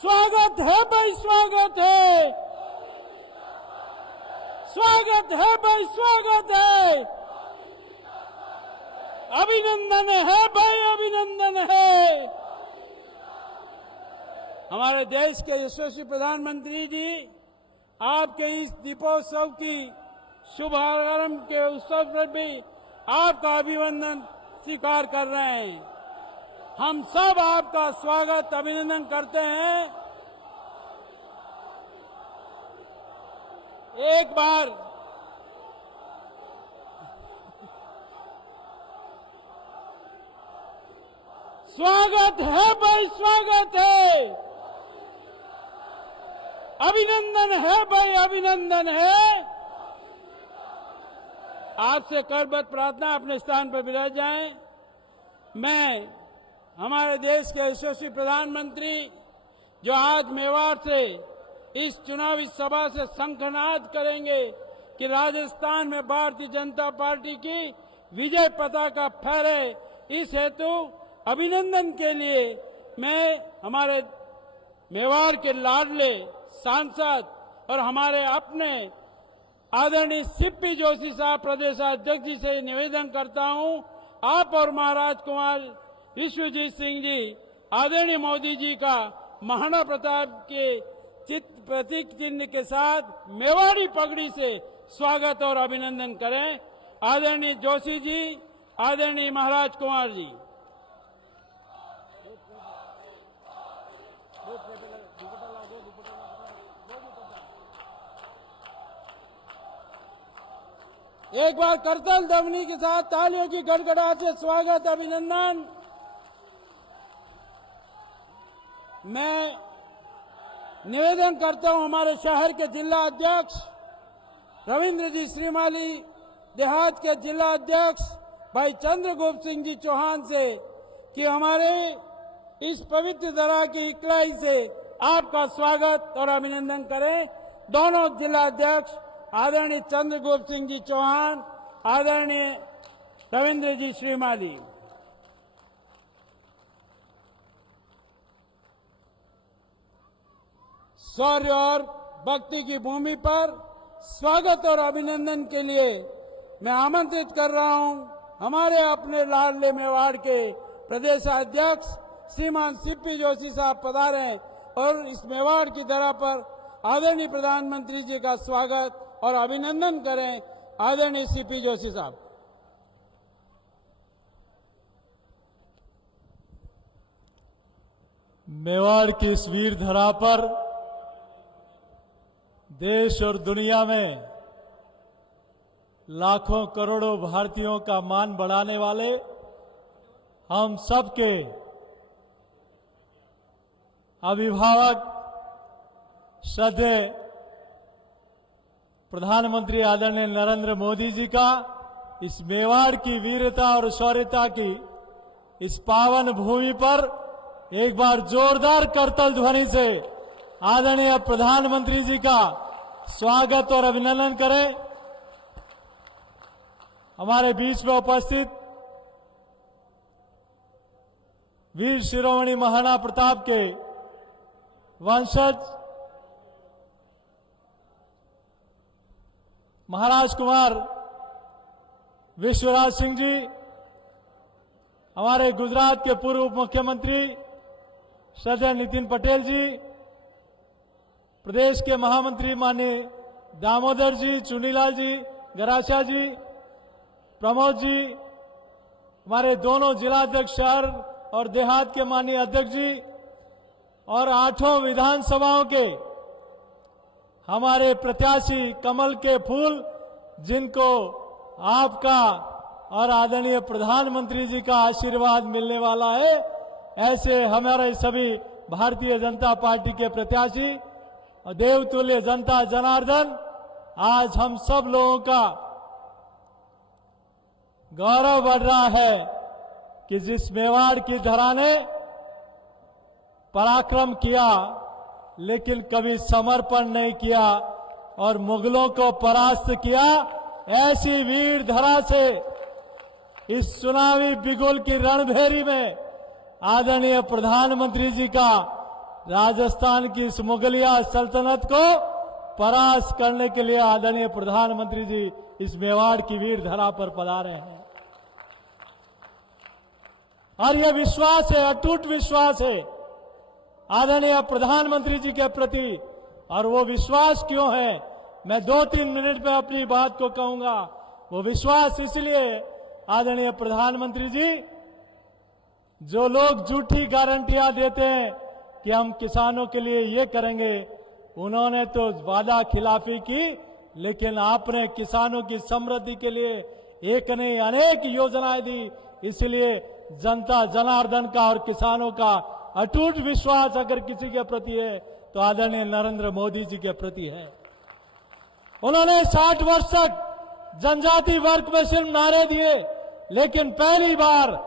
स्वागत है भाई, स्वागत है, स्वागत है भाई, स्वागत है। अभिनंदन है भाई, अभिनंदन है। हमारे देश के यशस्वी प्रधानमंत्री जी आपके इस दीपोत्सव की शुभारंभ के उत्सव पर भी आपका अभिनंदन स्वीकार कर रहे हैं। हम सब आपका स्वागत अभिनंदन करते हैं। एक बार स्वागत है भाई, स्वागत है। अभिनंदन है भाई, अभिनंदन है। आपसे करबद्ध प्रार्थना, अपने स्थान पर विराज जाएं। मैं हमारे देश के यशस्वी प्रधानमंत्री जो आज मेवाड़ से इस चुनावी सभा से शंखनाद करेंगे कि राजस्थान में भारतीय जनता पार्टी की विजय पताका फहरे, इस हेतु अभिनंदन के लिए मैं हमारे मेवाड़ के लाडले सांसद और हमारे अपने आदरणीय सीपी जोशी साहब प्रदेशाध्यक्ष जी से निवेदन करता हूं, आप और महाराज कुमार विश्वजीत सिंह जी आदरणीय मोदी जी का महाराणा प्रताप के प्रतीक चिन्ह के साथ मेवाड़ी पगड़ी से स्वागत और अभिनंदन करें। आदरणीय जोशी जी, आदरणीय महाराज कुमार जी। एक बार करतल ध्वनि के साथ तालियों की गड़गड़ाहट से स्वागत अभिनंदन। मैं निवेदन करता हूं हमारे शहर के जिला अध्यक्ष रविंद्र जी श्रीमाली, देहात के जिला अध्यक्ष भाई चंद्रगुप्त सिंह जी चौहान से कि हमारे इस पवित्र धरा की इकलाई से आपका स्वागत और अभिनंदन करें। दोनों जिला अध्यक्ष आदरणीय चंद्रगुप्त सिंह जी चौहान, आदरणीय रविंद्र जी श्रीमाली। शौर्य और भक्ति की भूमि पर स्वागत और अभिनंदन के लिए मैं आमंत्रित कर रहा हूं हमारे अपने लाडले मेवाड़ के प्रदेशाध्यक्ष श्रीमान सीपी जोशी साहब पधारे और इस मेवाड़ की धरा पर आदरणीय प्रधानमंत्री जी का स्वागत और अभिनंदन करें। आदरणीय सीपी जोशी साहब। मेवाड़ की इस वीर धरा पर देश और दुनिया में लाखों करोड़ों भारतीयों का मान बढ़ाने वाले हम सबके अभिभावक श्रद्धेय प्रधानमंत्री आदरणीय नरेंद्र मोदी जी का इस मेवाड़ की वीरता और शौर्यता की इस पावन भूमि पर एक बार जोरदार करतल ध्वनि से आदरणीय प्रधानमंत्री जी का स्वागत और अभिनंदन करें। हमारे बीच में उपस्थित वीर शिरोमणि महाराणा प्रताप के वंशज महाराज कुमार विश्वराज सिंह जी, हमारे गुजरात के पूर्व उप मुख्यमंत्री श्रद्धेय नितिन पटेल जी, प्रदेश के महामंत्री माननीय दामोदर जी, चुनीलाल जी, गरासिया जी, प्रमोद जी, हमारे दोनों जिलाध्यक्ष शहर और देहात के माननीय अध्यक्ष जी और 8 विधानसभाओं के हमारे प्रत्याशी कमल के फूल, जिनको आपका और आदरणीय प्रधानमंत्री जी का आशीर्वाद मिलने वाला है, ऐसे हमारे सभी भारतीय जनता पार्टी के प्रत्याशी और देवतुल्य जनता जनार्दन, आज हम सब लोगों का गौरव बढ़ रहा है कि जिस मेवाड़ की धरा ने पराक्रम किया लेकिन कभी समर्पण नहीं किया और मुगलों को परास्त किया, ऐसी वीर धरा से इस चुनावी बिगुल की रणभेरी में आदरणीय प्रधानमंत्री जी का राजस्थान की इस मुगलिया सल्तनत को परास्त करने के लिए आदरणीय प्रधानमंत्री जी इस मेवाड़ की वीर धरा पर पधारे हैं। और यह विश्वास है, अटूट विश्वास है आदरणीय प्रधानमंत्री जी के प्रति। और वो विश्वास क्यों है, मैं 2-3 मिनट में अपनी बात को कहूंगा। वो विश्वास इसलिए आदरणीय प्रधानमंत्री जी, जो लोग झूठी गारंटियां देते हैं कि हम किसानों के लिए ये करेंगे, उन्होंने तो वादा खिलाफी की, लेकिन आपने किसानों की समृद्धि के लिए एक नहीं अनेक योजनाएं दी। इसलिए जनता जनार्दन का और किसानों का अटूट विश्वास अगर किसी के प्रति है तो आदरणीय नरेंद्र मोदी जी के प्रति है। उन्होंने 60 वर्ष तक जनजाति वर्ग में सिर्फ नारे दिए, लेकिन पहली बार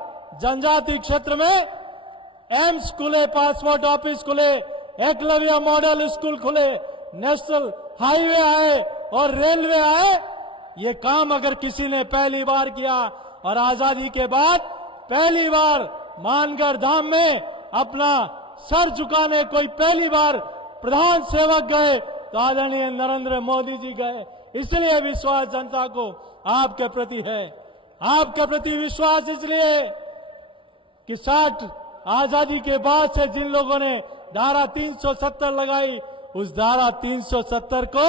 जनजाति क्षेत्र में एम्स खुले, पासपोर्ट ऑफिस खुले, एकलव्य मॉडल स्कूल खुले, नेशनल हाईवे आए और रेलवे आए। ये काम अगर किसी ने पहली बार किया, और आजादी के बाद पहली बार मानगढ़ धाम में अपना सर झुकाने कोई पहली बार प्रधान सेवक गए तो आदरणीय नरेंद्र मोदी जी गए। इसलिए विश्वास जनता को आपके प्रति है। आपके प्रति विश्वास इसलिए कि 60 आजादी के बाद से जिन लोगों ने धारा 370 लगाई, उस धारा 370 को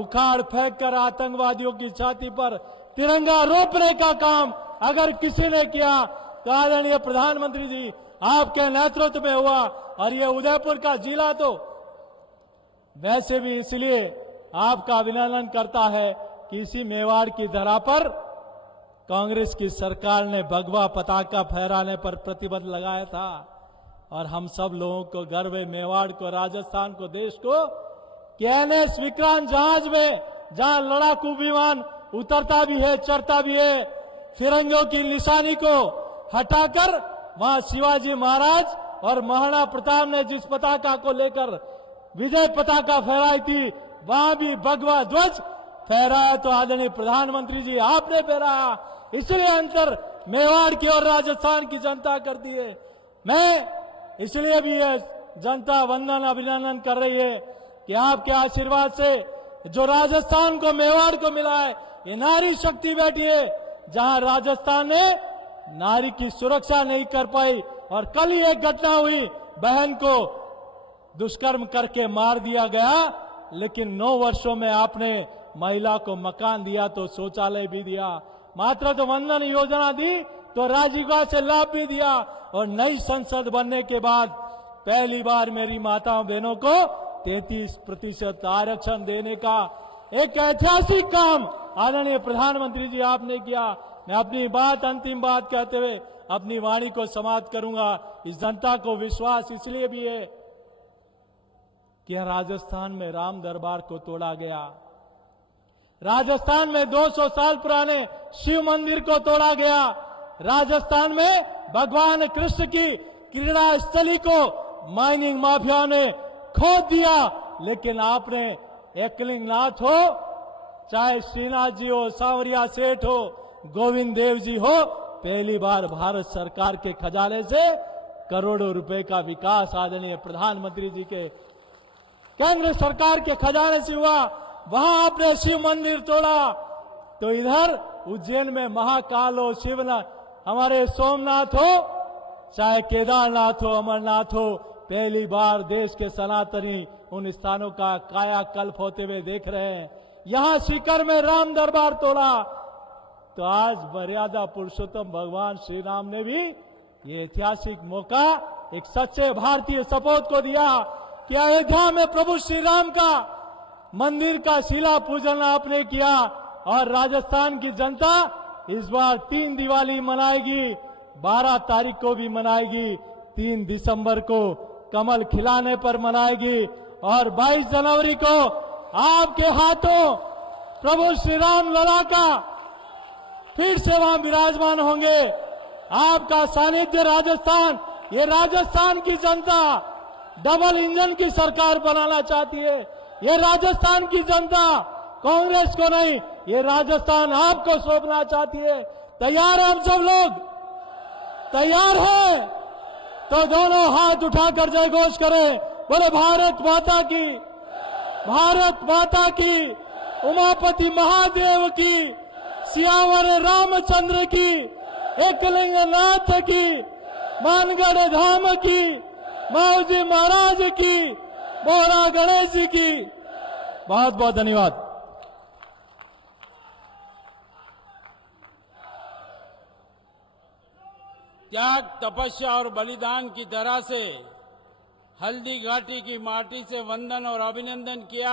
उखाड़ फेंक कर आतंकवादियों की छाती पर तिरंगा रोपने का काम अगर किसी ने किया तो आदरणीय प्रधानमंत्री जी आपके नेतृत्व में हुआ। और ये उदयपुर का जिला तो वैसे भी इसलिए आपका अभिनंदन करता है कि इसी मेवाड़ की धरा पर कांग्रेस की सरकार ने भगवा पताका फहराने पर प्रतिबंध लगाया था। और हम सब लोगों को गर्व है, मेवाड़ को, राजस्थान को, देश को, कि NS विक्रांत जहाज में जहां लड़ाकू विमान उतरता भी है, चढ़ता भी है, फिरंगियों की निशानी को हटाकर वहां शिवाजी महाराज और महाराणा प्रताप ने जिस पताका को लेकर विजय पताका फहराई थी, वहां भी भगवा ध्वज फहराया तो आदरणीय प्रधानमंत्री जी आपने फहराया। इसलिए अंतर मेवाड़ की और राजस्थान की जनता करती है। मैं इसलिए भी ये जनता वंदन अभिनंदन कर रही है कि आपके आशीर्वाद से जो राजस्थान को, मेवाड़ को मिला है, ये नारी शक्ति बैठी है। जहां राजस्थान ने नारी की सुरक्षा नहीं कर पाई, और कल ही एक घटना हुई, बहन को दुष्कर्म करके मार दिया गया, लेकिन 9 वर्षों में आपने महिला को मकान दिया, तो शौचालय भी दिया, मात्र तो वंदन योजना दी, तो राजीव से लाभ भी दिया। और नई संसद बनने के बाद पहली बार मेरी माताओं बहनों को 33% आरक्षण देने का एक ऐतिहासिक काम आदरणीय प्रधानमंत्री जी आपने किया। मैं अपनी बात, अंतिम बात कहते हुए अपनी वाणी को समाप्त करूंगा। इस जनता को विश्वास इसलिए भी है कि राजस्थान में राम दरबार को तोड़ा गया, राजस्थान में 200 साल पुराने शिव मंदिर को तोड़ा गया, राजस्थान में भगवान कृष्ण की क्रीड़ा स्थली को माइनिंग माफिया ने खोद दिया। लेकिन आपने एकलिंग नाथ हो, चाहे श्रीनाथ जी हो, सांवरिया सेठ हो, गोविंद देव जी हो, पहली बार भारत सरकार के खजाने से करोड़ों रुपए का विकास आदरणीय प्रधानमंत्री जी के केंद्र सरकार के खजाने से हुआ। वहां आपने शिव मंदिर तोड़ा, तो इधर उज्जैन में महाकाल हो, शिवनाथ, हमारे सोमनाथ हो, चाहे केदारनाथ हो, अमरनाथ हो, पहली बार देश के सनातनी उन स्थानों का कायाकल्प होते हुए देख रहे हैं। यहां सीकर में राम दरबार तोड़ा, तो आज मर्यादा पुरुषोत्तम भगवान श्री राम ने भी ये ऐतिहासिक मौका एक सच्चे भारतीय सपूत को दिया कि अयोध्या में प्रभु श्री राम का मंदिर का शिला पूजन आपने किया। और राजस्थान की जनता इस बार 3 दिवाली मनाएगी, 12 तारीख को भी मनाएगी, 3 दिसंबर को कमल खिलाने पर मनाएगी, और 22 जनवरी को आपके हाथों प्रभु श्री राम लला का फिर से वहां विराजमान होंगे। आपका सानिध्य राजस्थान, ये राजस्थान की जनता डबल इंजन की सरकार बनाना चाहती है। ये राजस्थान की जनता कांग्रेस को नहीं, ये राजस्थान आपको सौंपना चाहती है। तैयार हैं हम सब लोग? तैयार हैं? तो दोनों हाथ उठाकर जय घोष करें, बोले भारत माता की, भारत माता की, उमापति महादेव की, सियावर रामचंद्र की, एकलिंग नाथ की, मानगढ़ धाम की, माऊजी महाराज की, बोरा गणेश जी की। बहुत बहुत धन्यवाद। त्याग, तपस्या और बलिदान की तरह से हल्दी घाटी की माटी से वंदन और अभिनंदन किया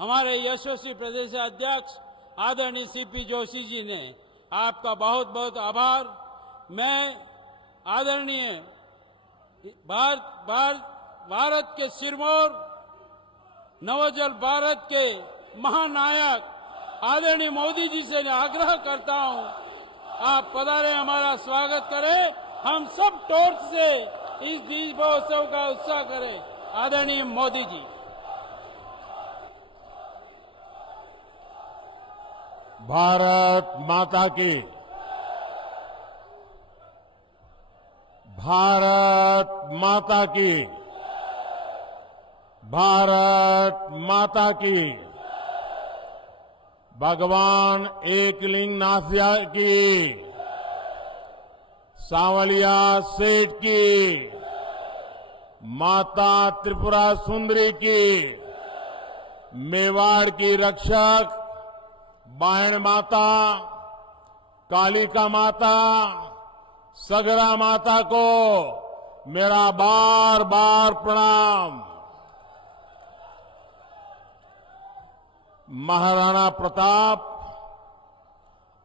हमारे यशस्वी प्रदेश अध्यक्ष आदरणीय सीपी जोशी जी ने। आपका बहुत बहुत आभार। मैं आदरणीय भारत के सिरमौर नवोजल भारत के महानायक आदरणीय मोदी जी से आग्रह करता हूं, आप पधारे, हमारा स्वागत करें। हम सब टोर्च से इस दीपोत्सव का उत्साह करें। आदरणीय मोदी जी। भारत माता की, भारत माता की, भारत माता की, भगवान एकलिंगनाथ की, सांवलिया सेठ की, माता त्रिपुरा सुंदरी की, मेवाड़ की रक्षक बायण माता, कालिका माता, सगरा माता को मेरा बार बार प्रणाम। महाराणा प्रताप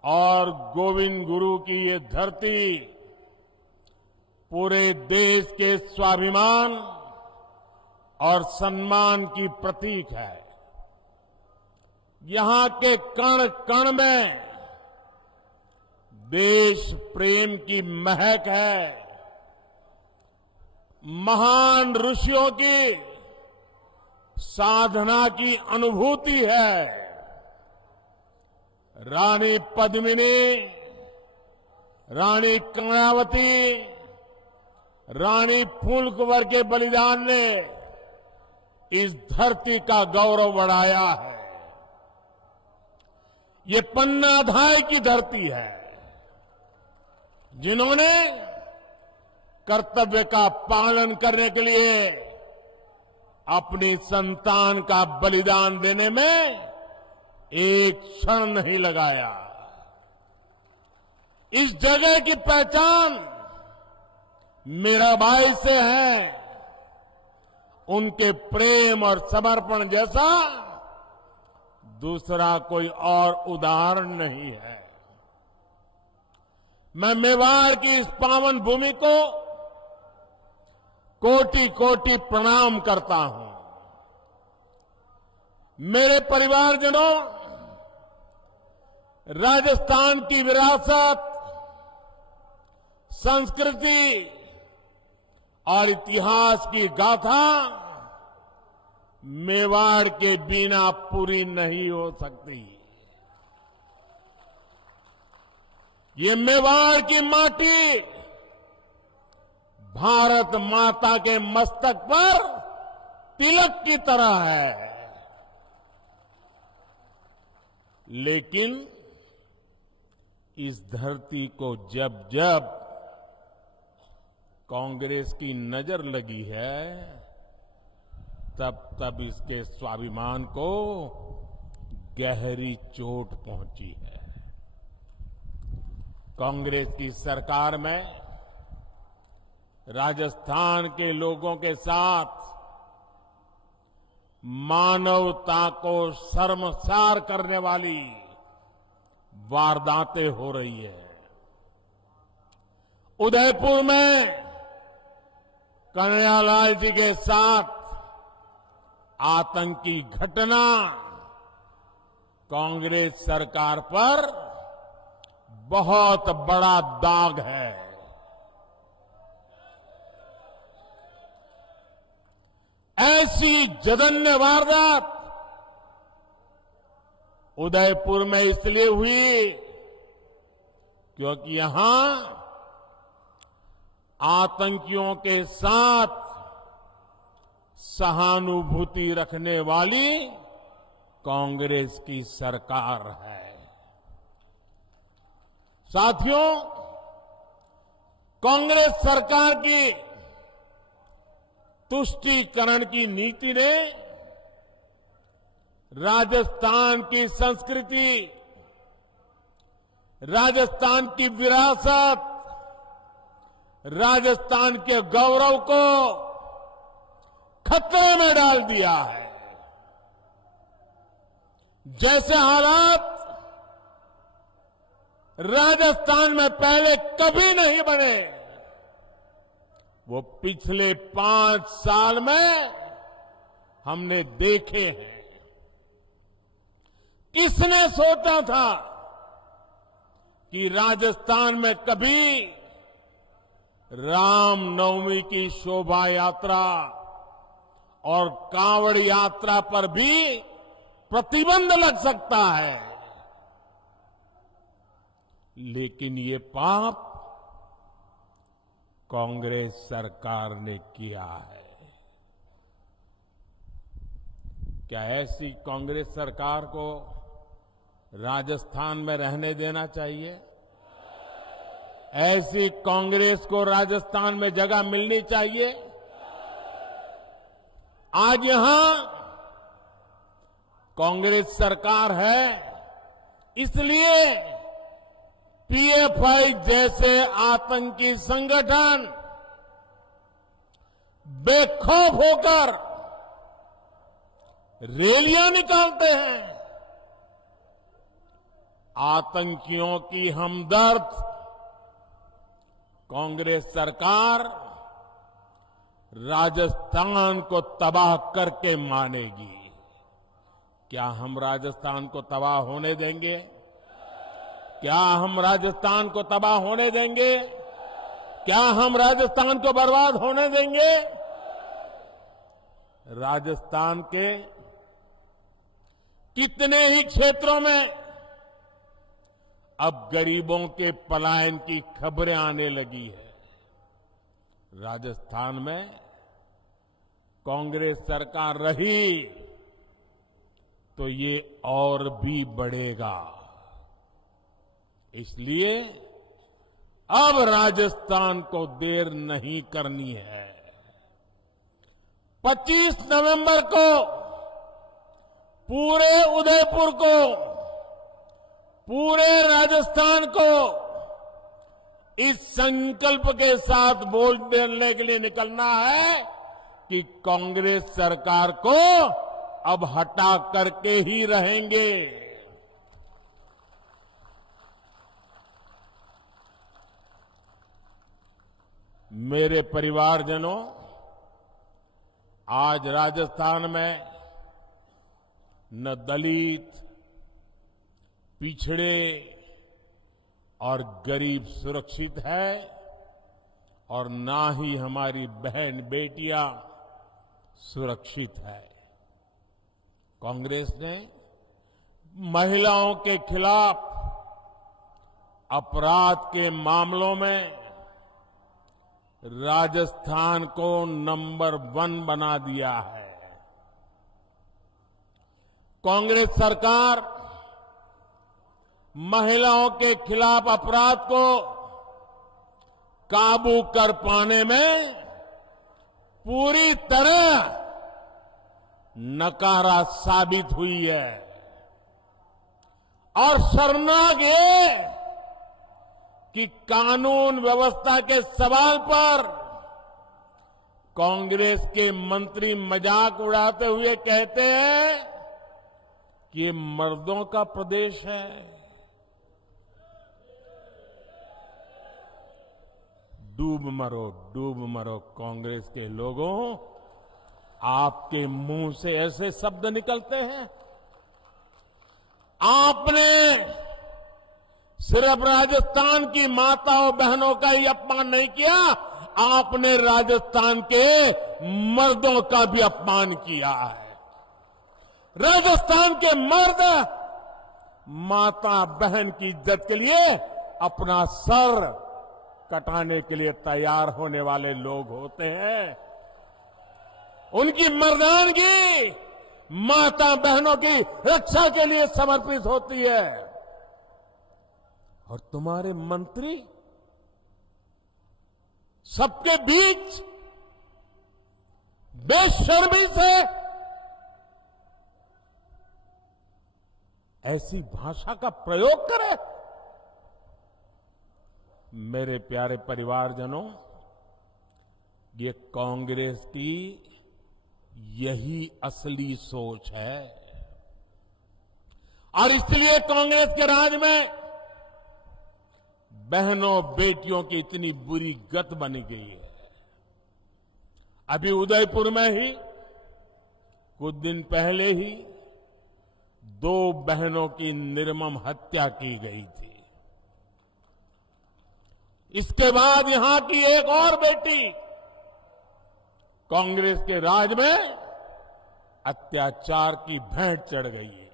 और गोविंद गुरु की ये धरती पूरे देश के स्वाभिमान और सम्मान की प्रतीक है। यहां के कण कण में देश प्रेम की महक है। महान ऋषियों की साधना की अनुभूति है। रानी पद्मिनी, रानी कर्णावती, रानी फूलकुंवर के बलिदान ने इस धरती का गौरव बढ़ाया है। ये पन्नाधाय की धरती है, जिन्होंने कर्तव्य का पालन करने के लिए अपनी संतान का बलिदान देने में एक क्षण नहीं लगाया। इस जगह की पहचान मीराबाई से है। उनके प्रेम और समर्पण जैसा दूसरा कोई और उदाहरण नहीं है। मैं मेवाड़ की इस पावन भूमि को कोटि कोटि प्रणाम करता हूं। मेरे परिवारजनों, राजस्थान की विरासत, संस्कृति और इतिहास की गाथा मेवाड़ के बिना पूरी नहीं हो सकती। ये मेवाड़ की माटी भारत माता के मस्तक पर तिलक की तरह है। लेकिन इस धरती को जब जब कांग्रेस की नजर लगी है, तब तब इसके स्वाभिमान को गहरी चोट पहुंची है। कांग्रेस की सरकार में राजस्थान के लोगों के साथ मानवता को शर्मसार करने वाली वारदातें हो रही है। उदयपुर में कन्हैयालाल जी के साथ आतंकी घटना कांग्रेस सरकार पर बहुत बड़ा दाग है। ऐसी जघन्य वारदात उदयपुर में इसलिए हुई क्योंकि यहां आतंकियों के साथ सहानुभूति रखने वाली कांग्रेस की सरकार है। साथियों, कांग्रेस सरकार की तुष्टीकरण की नीति ने राजस्थान की संस्कृति, राजस्थान की विरासत, राजस्थान के गौरव को खतरे में डाल दिया है। जैसे हालात राजस्थान में पहले कभी नहीं बने, वो पिछले 5 साल में हमने देखे हैं। किसने सोचा था कि राजस्थान में कभी रामनवमी की शोभा यात्रा और कांवड़ यात्रा पर भी प्रतिबंध लग सकता है। लेकिन ये पाप कांग्रेस सरकार ने किया है। क्या ऐसी कांग्रेस सरकार को राजस्थान में रहने देना चाहिए? ऐसी कांग्रेस को राजस्थान में जगह मिलनी चाहिए? आज यहां कांग्रेस सरकार है, इसलिए पीएफआई जैसे आतंकी संगठन बेखौफ होकर रैलियां निकालते हैं। आतंकियों की हमदर्द कांग्रेस सरकार राजस्थान को तबाह करके मानेगी। क्या हम राजस्थान को तबाह होने देंगे? क्या हम राजस्थान को तबाह होने देंगे? क्या हम राजस्थान को बर्बाद होने देंगे? राजस्थान के कितने ही क्षेत्रों में अब गरीबों के पलायन की खबरें आने लगी है। राजस्थान में कांग्रेस सरकार रही तो ये और भी बढ़ेगा। इसलिए अब राजस्थान को देर नहीं करनी है। 25 नवंबर को पूरे उदयपुर को, पूरे राजस्थान को इस संकल्प के साथ बोलने के लिए निकलना है कि कांग्रेस सरकार को अब हटा करके ही रहेंगे। मेरे परिवारजनों, आज राजस्थान में न दलित, पिछड़े और गरीब सुरक्षित है और ना ही हमारी बहन बेटियां सुरक्षित है। कांग्रेस ने महिलाओं के खिलाफ अपराध के मामलों में राजस्थान को नंबर 1 बना दिया है। कांग्रेस सरकार महिलाओं के खिलाफ अपराध को काबू कर पाने में पूरी तरह नकारा साबित हुई है। और शर्मनाक ये कि कानून व्यवस्था के सवाल पर कांग्रेस के मंत्री मजाक उड़ाते हुए कहते हैं कि ये मर्दों का प्रदेश है। डूब मरो कांग्रेस के लोगों, आपके मुंह से ऐसे शब्द निकलते हैं। आपने सिर्फ राजस्थान की माताओं बहनों का ही अपमान नहीं किया, आपने राजस्थान के मर्दों का भी अपमान किया है। राजस्थान के मर्द माता बहन की इज्जत के लिए अपना सर कटाने के लिए तैयार होने वाले लोग होते हैं। उनकी मर्दानगी माता बहनों की रक्षा के लिए समर्पित होती है। और तुम्हारे मंत्री सबके बीच बेशर्मी से ऐसी भाषा का प्रयोग करें। मेरे प्यारे परिवारजनों, ये कांग्रेस की यही असली सोच है और इसलिए कांग्रेस के राज में बहनों बेटियों की इतनी बुरी गत बनी गई है। अभी उदयपुर में ही कुछ दिन पहले ही 2 बहनों की निर्मम हत्या की गई थी। इसके बाद यहां की एक और बेटी कांग्रेस के राज में अत्याचार की भेंट चढ़ गई है।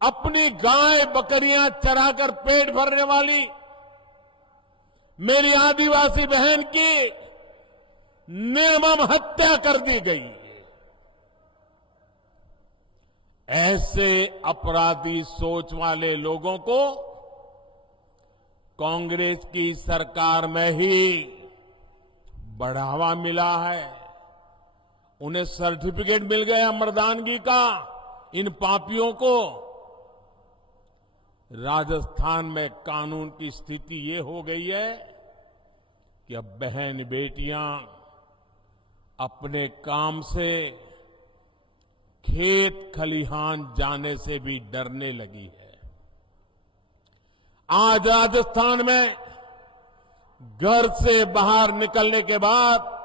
अपनी गाय बकरियां चराकर पेट भरने वाली मेरी आदिवासी बहन की निर्मम हत्या कर दी गई। ऐसे अपराधी सोच वाले लोगों को कांग्रेस की सरकार में ही बढ़ावा मिला है। उन्हें सर्टिफिकेट मिल गया मर्दानगी का। इन पापियों को राजस्थान में कानून की स्थिति ये हो गई है कि अब बहन बेटियां अपने काम से खेत खलिहान जाने से भी डरने लगी है। आज राजस्थान में घर से बाहर निकलने के बाद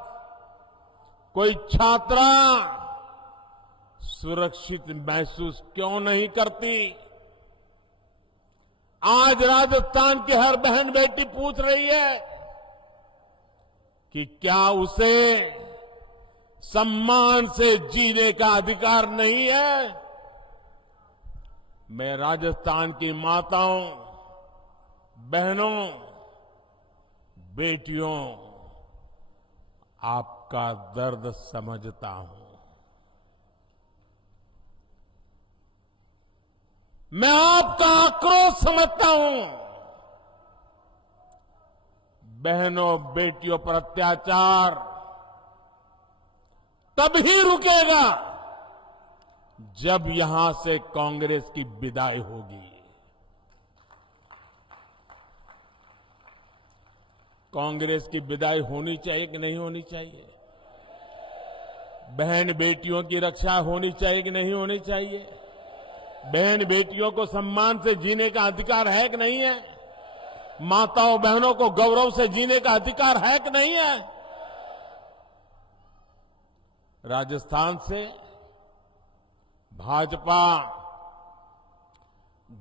कोई छात्रा सुरक्षित महसूस क्यों नहीं करती? आज राजस्थान की हर बहन बेटी पूछ रही है कि क्या उसे सम्मान से जीने का अधिकार नहीं है? मैं राजस्थान की माताओं, बहनों, बेटियों, आपका दर्द समझता हूं। मैं आपका आक्रोश समझता हूं। बहनों बेटियों पर अत्याचार तभी रुकेगा जब यहां से कांग्रेस की विदाई होगी। कांग्रेस की विदाई होनी चाहिए कि नहीं होनी चाहिए? बहन बेटियों की रक्षा होनी चाहिए कि नहीं होनी चाहिए? बहन बेटियों को सम्मान से जीने का अधिकार है कि नहीं है? माताओं बहनों को गौरव से जीने का अधिकार है कि नहीं है? राजस्थान से भाजपा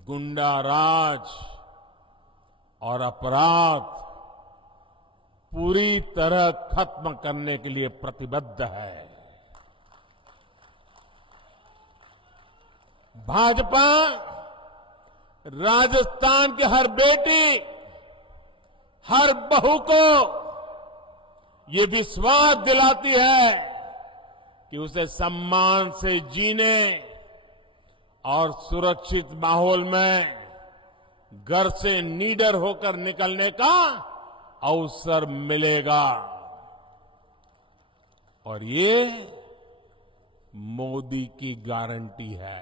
गुंडा राज और अपराध पूरी तरह खत्म करने के लिए प्रतिबद्ध है। भाजपा राजस्थान की हर बेटी, हर बहू को ये विश्वास दिलाती है कि उसे सम्मान से जीने और सुरक्षित माहौल में घर से निडर होकर निकलने का अवसर मिलेगा। और ये मोदी की गारंटी है।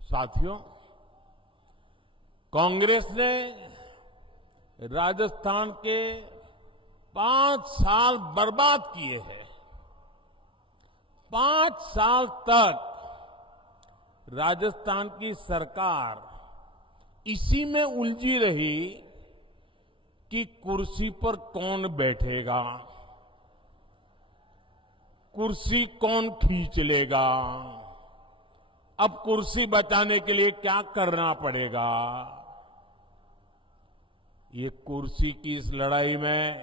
साथियों, कांग्रेस ने राजस्थान के 5 साल बर्बाद किए हैं। 5 साल तक राजस्थान की सरकार इसी में उलझी रही कि कुर्सी पर कौन बैठेगा, कुर्सी कौन खींच लेगा, अब कुर्सी बचाने के लिए क्या करना पड़ेगा। ये कुर्सी की इस लड़ाई में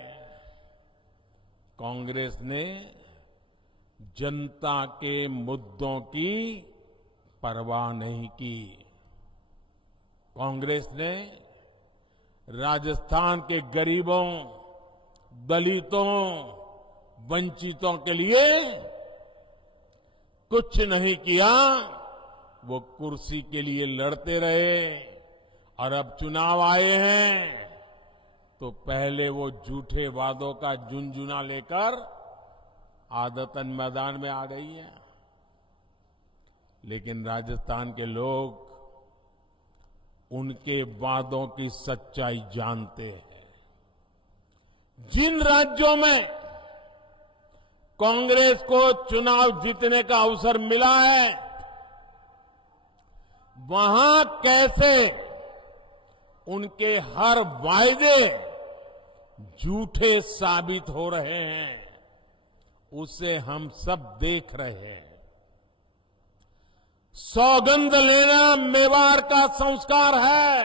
कांग्रेस ने जनता के मुद्दों की परवाह नहीं की। कांग्रेस ने राजस्थान के गरीबों, दलितों, वंचितों के लिए कुछ नहीं किया। वो कुर्सी के लिए लड़ते रहे और अब चुनाव आए हैं तो पहले वो झूठे वादों का झुनझुना लेकर आदतन मैदान में आ गई है। लेकिन राजस्थान के लोग उनके वादों की सच्चाई जानते हैं। जिन राज्यों में कांग्रेस को चुनाव जीतने का अवसर मिला है, वहां कैसे उनके हर वायदे झूठे साबित हो रहे हैं, उसे हम सब देख रहे हैं। सौगंध लेना मेवाड़ का संस्कार है,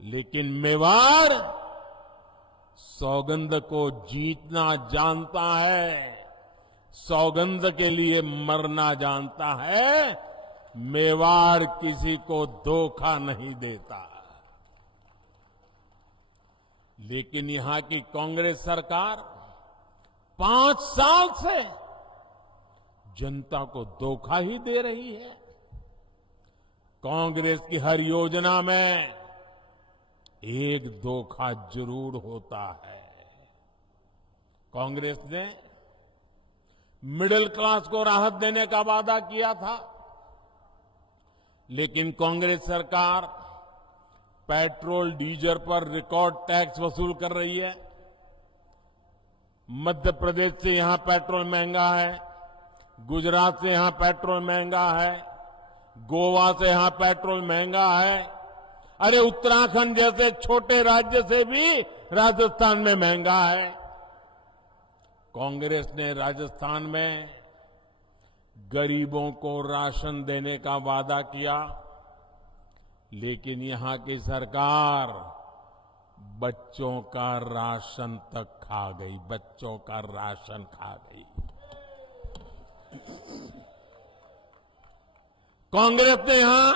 लेकिन मेवाड़ सौगंध को जीतना जानता है, सौगंध के लिए मरना जानता है। मेवाड़ किसी को धोखा नहीं देता। लेकिन यहां की कांग्रेस सरकार 5 साल से जनता को धोखा ही दे रही है। कांग्रेस की हर योजना में एक धोखा जरूर होता है। कांग्रेस ने मिडिल क्लास को राहत देने का वादा किया था, लेकिन कांग्रेस सरकार पेट्रोल डीजल पर रिकॉर्ड टैक्स वसूल कर रही है। मध्य प्रदेश से यहां पेट्रोल महंगा है, गुजरात से यहां पेट्रोल महंगा है, गोवा से यहां पेट्रोल महंगा है। अरे उत्तराखंड जैसे छोटे राज्य से भी राजस्थान में महंगा है। कांग्रेस ने राजस्थान में गरीबों को राशन देने का वादा किया, लेकिन यहां की सरकार बच्चों का राशन तक खा गई, बच्चों का राशन खा गई। कांग्रेस ने यहां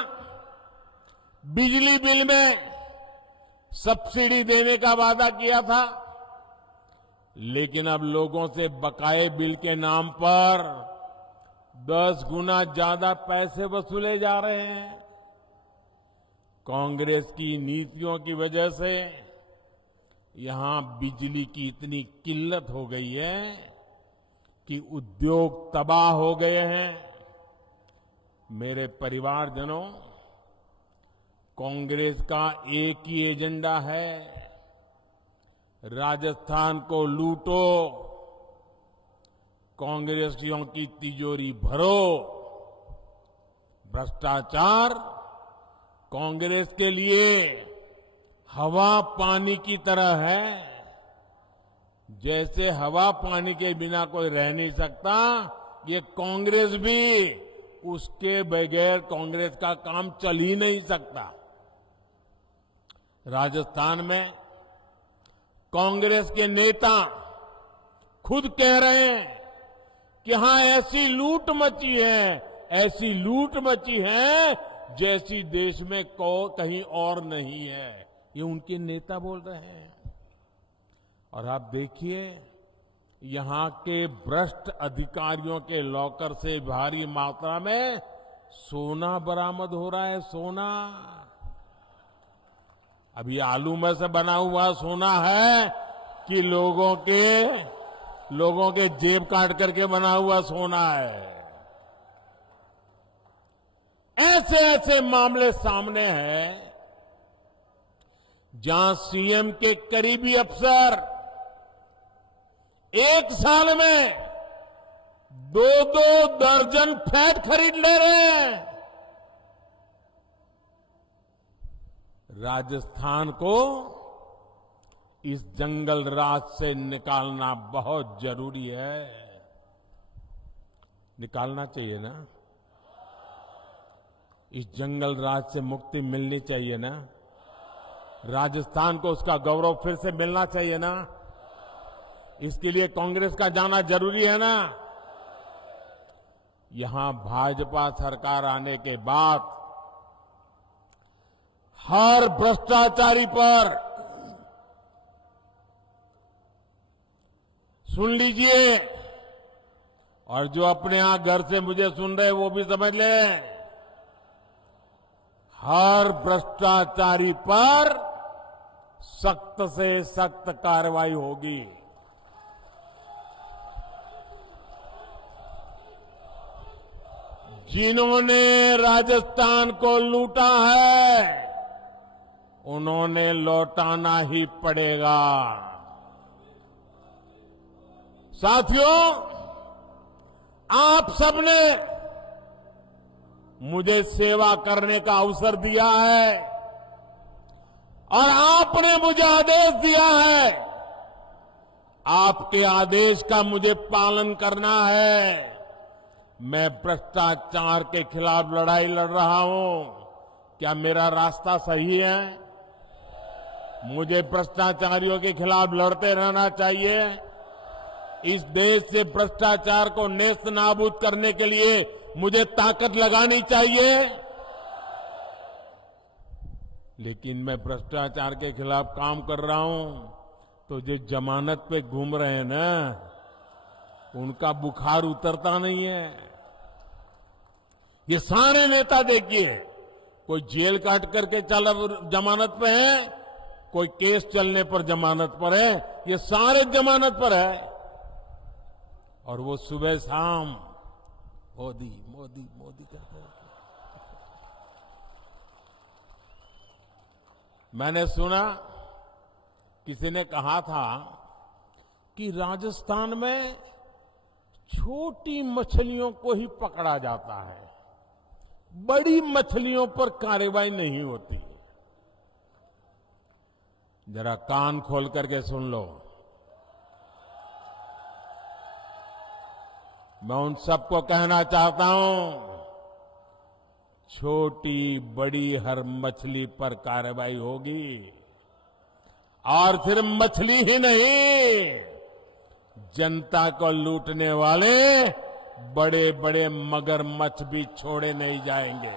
बिजली बिल में सब्सिडी देने का वादा किया था, लेकिन अब लोगों से बकाये बिल के नाम पर 10 गुना ज्यादा पैसे वसूले जा रहे हैं। कांग्रेस की नीतियों की वजह से यहां बिजली की इतनी किल्लत हो गई है कि उद्योग तबाह हो गए हैं। मेरे परिवारजनों, कांग्रेस का एक ही एजेंडा है, राजस्थान को लूटो, कांग्रेसियों की तिजोरी भरो। भ्रष्टाचार कांग्रेस के लिए हवा पानी की तरह है। जैसे हवा पानी के बिना कोई रह नहीं सकता, ये कांग्रेस भी उसके बगैर कांग्रेस का काम चल ही नहीं सकता। राजस्थान में कांग्रेस के नेता खुद कह रहे हैं कि हां ऐसी लूट मची है, ऐसी लूट मची है जैसी देश में कहीं और नहीं है। ये उनके नेता बोल रहे हैं। और आप देखिए, यहां के भ्रष्ट अधिकारियों के लॉकर से भारी मात्रा में सोना बरामद हो रहा है। सोना अभी आलू में से बना हुआ सोना है कि लोगों के जेब काट करके बना हुआ सोना है। ऐसे ऐसे मामले सामने हैं जहां सीएम के करीबी अफसर एक साल में 2-2 दर्जन फ्लैट खरीद ले रहे हैं। राजस्थान को इस जंगल राज से निकालना बहुत जरूरी है। निकालना चाहिए ना? इस जंगल राज से मुक्ति मिलनी चाहिए ना? राजस्थान को उसका गौरव फिर से मिलना चाहिए ना? इसके लिए कांग्रेस का जाना जरूरी है ना। यहां भाजपा सरकार आने के बाद हर भ्रष्टाचारी पर सुन लीजिए, और जो अपने यहां घर से मुझे सुन रहे वो भी समझ लें, हर भ्रष्टाचारी पर सख्त से सख्त कार्रवाई होगी। जिन्होंने राजस्थान को लूटा है उन्होंने लौटाना ही पड़ेगा। साथियों, आप सबने मुझे सेवा करने का अवसर दिया है और आपने मुझे आदेश दिया है। आपके आदेश का मुझे पालन करना है। मैं भ्रष्टाचार के खिलाफ लड़ाई लड़ रहा हूं। क्या मेरा रास्ता सही है? मुझे भ्रष्टाचारियों के खिलाफ लड़ते रहना चाहिए। इस देश से भ्रष्टाचार को नेस्त नाबूद करने के लिए मुझे ताकत लगानी चाहिए। लेकिन मैं भ्रष्टाचार के खिलाफ काम कर रहा हूं तो जो जमानत पे घूम रहे हैं ना, उनका बुखार उतरता नहीं है। ये सारे नेता देखिए, कोई जेल काट करके चल जमानत पे है, कोई केस चलने पर जमानत पर है, ये सारे जमानत पर है। और वो सुबह शाम मोदी मोदी मोदी करते हैं। मैंने सुना किसी ने कहा था कि राजस्थान में छोटी मछलियों को ही पकड़ा जाता है, बड़ी मछलियों पर कार्रवाई नहीं होती। जरा कान खोल करके सुन लो। मैं उन सबको कहना चाहता हूं, छोटी बड़ी हर मछली पर कार्रवाई होगी। और सिर्फ मछली ही नहीं, जनता को लूटने वाले बड़े बड़े मगरमच्छ भी छोड़े नहीं जाएंगे।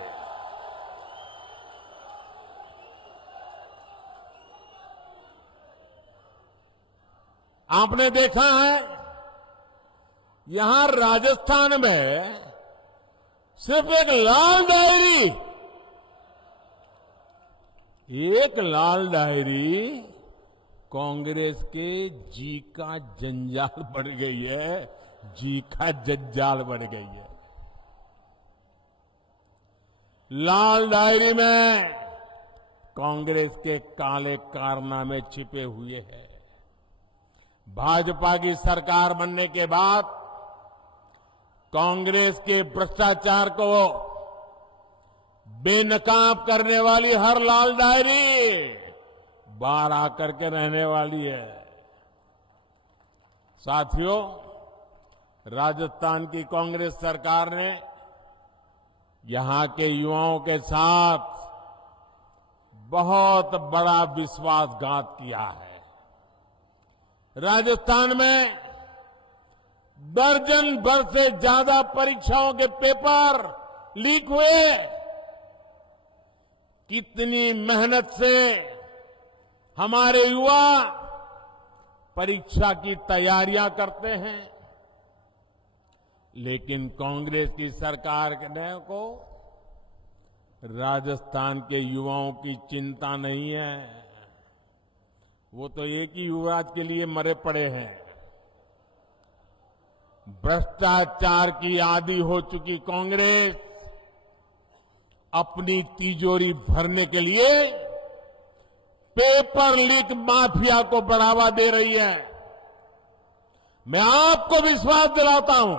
आपने देखा है, यहां राजस्थान में सिर्फ एक लाल डायरी कांग्रेस के जी का जंजाल बढ़ गई है, जी का जंजाल बढ़ गई है। लाल डायरी में कांग्रेस के काले कारनामे छिपे हुए हैं। भाजपा की सरकार बनने के बाद कांग्रेस के भ्रष्टाचार को बेनकाब करने वाली हर लाल डायरी बाहर आकर के रहने वाली है। साथियों, राजस्थान की कांग्रेस सरकार ने यहां के युवाओं के साथ बहुत बड़ा विश्वासघात किया है। राजस्थान में दर्जन भर से ज्यादा परीक्षाओं के पेपर लीक हुए। कितनी मेहनत से हमारे युवा परीक्षा की तैयारियां करते हैं, लेकिन कांग्रेस की सरकार ने को राजस्थान के युवाओं की चिंता नहीं है। वो तो एक ही युवराज के लिए मरे पड़े हैं। भ्रष्टाचार की आदी हो चुकी कांग्रेस अपनी तिजोरी भरने के लिए पेपर लीक माफिया को बढ़ावा दे रही है। मैं आपको विश्वास दिलाता हूं,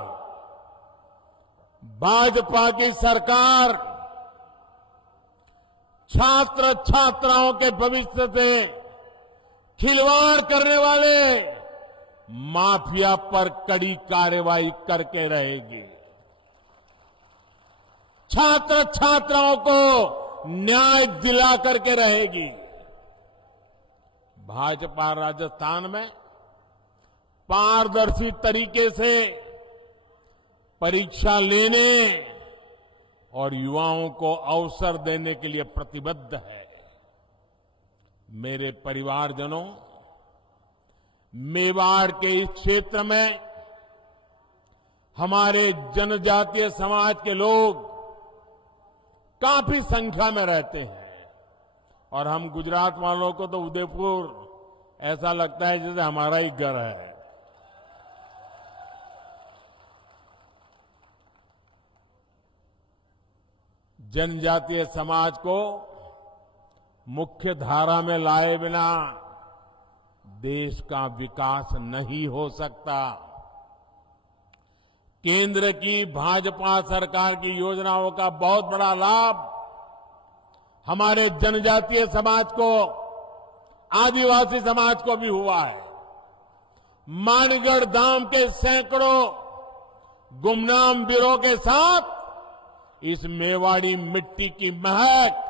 भाजपा की सरकार छात्र छात्राओं के भविष्य से खिलवाड़ करने वाले माफिया पर कड़ी कार्रवाई करके रहेगी। छात्र छात्राओं को न्याय दिला करके रहेगी। भाजपा राजस्थान में पारदर्शी तरीके से परीक्षा लेने और युवाओं को अवसर देने के लिए प्रतिबद्ध है। मेरे परिवारजनों, मेवाड़ के इस क्षेत्र में हमारे जनजातीय समाज के लोग काफी संख्या में रहते हैं और हम गुजरात वालों को तो उदयपुर ऐसा लगता है जैसे हमारा ही घर है। जनजातीय समाज को मुख्य धारा में लाए बिना देश का विकास नहीं हो सकता। केंद्र की भाजपा सरकार की योजनाओं का बहुत बड़ा लाभ हमारे जनजातीय समाज को, आदिवासी समाज को भी हुआ है। मानगढ़ धाम के सैकड़ों गुमनाम वीरों के साथ इस मेवाड़ी मिट्टी की महक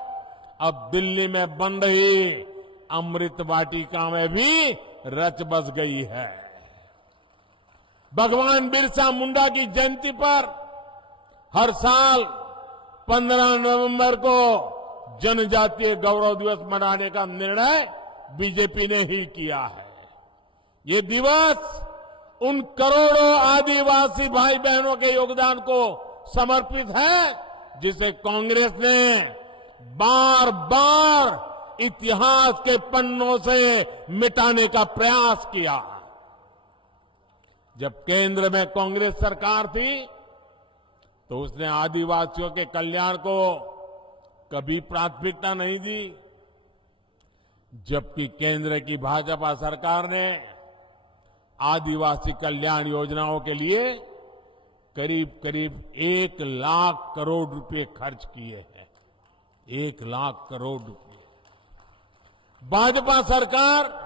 अब दिल्ली में बन रही अमृत वाटिका में भी रच बस गई है। भगवान बिरसा मुंडा की जयंती पर हर साल 15 नवंबर को जनजातीय गौरव दिवस मनाने का निर्णय बीजेपी ने ही किया है। ये दिवस उन करोड़ों आदिवासी भाई बहनों के योगदान को समर्पित है जिसे कांग्रेस ने बार बार इतिहास के पन्नों से मिटाने का प्रयास किया। जब केंद्र में कांग्रेस सरकार थी तो उसने आदिवासियों के कल्याण को कभी प्राथमिकता नहीं दी, जबकि केंद्र की भाजपा सरकार ने आदिवासी कल्याण योजनाओं के लिए करीब करीब 1 लाख करोड़ रुपए खर्च किए हैं। 1 लाख करोड़ रुपए। भाजपा सरकार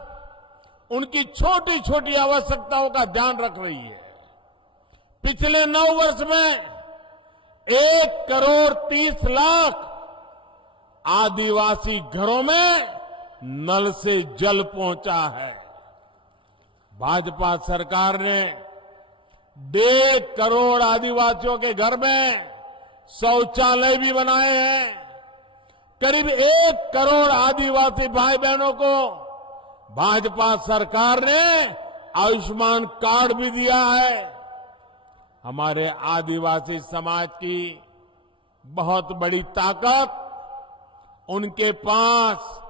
उनकी छोटी छोटी आवश्यकताओं का ध्यान रख रही है। पिछले 9 वर्ष में 1 करोड़ 30 लाख आदिवासी घरों में नल से जल पहुंचा है। भाजपा सरकार ने 1.5 करोड़ आदिवासियों के घर में शौचालय भी बनाए हैं। करीब 1 करोड़ आदिवासी भाई बहनों को भाजपा सरकार ने आयुष्मान कार्ड भी दिया है। हमारे आदिवासी समाज की बहुत बड़ी ताकत उनके पास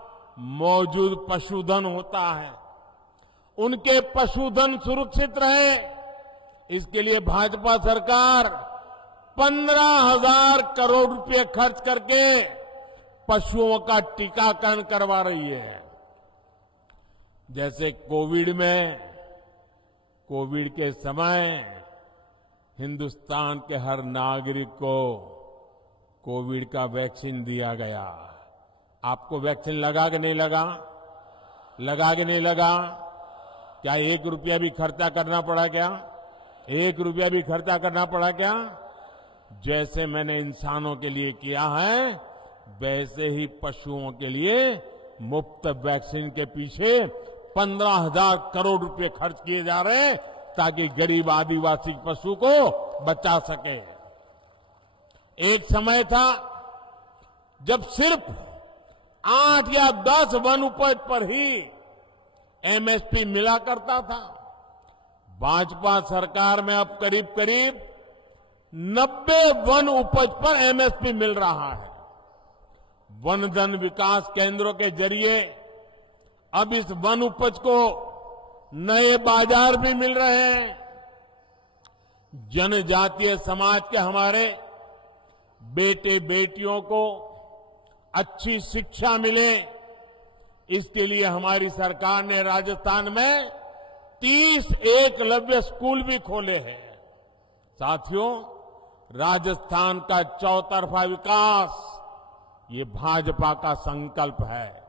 मौजूद पशुधन होता है। उनके पशुधन सुरक्षित रहे, इसके लिए भाजपा सरकार 15,000 करोड़ रुपए खर्च करके पशुओं का टीकाकरण करवा रही है। जैसे कोविड के समय हिंदुस्तान के हर नागरिक को कोविड का वैक्सीन दिया गया। आपको वैक्सीन लगा कि नहीं लगा? लगा कि नहीं लगा? क्या 1 रुपया भी खर्चा करना पड़ा क्या? 1 रुपया भी खर्चा करना पड़ा क्या? जैसे मैंने इंसानों के लिए किया है, वैसे ही पशुओं के लिए मुफ्त वैक्सीन के पीछे 15,000 करोड़ रुपए खर्च किए जा रहे हैं ताकि गरीब आदिवासी पशु को बचा सके। एक समय था जब सिर्फ 8 या 10 वन उपज पर ही एमएसपी मिला करता था। भाजपा सरकार में अब करीब करीब 90 वन उपज पर एमएसपी मिल रहा है। वन धन विकास केंद्रों के जरिए अब इस वन उपज को नए बाजार भी मिल रहे हैं। जनजातीय समाज के हमारे बेटे बेटियों को अच्छी शिक्षा मिले, इसके लिए हमारी सरकार ने राजस्थान में 30 एकलव्य स्कूल भी खोले हैं। साथियों, राजस्थान का चौतरफा विकास ये भाजपा का संकल्प है,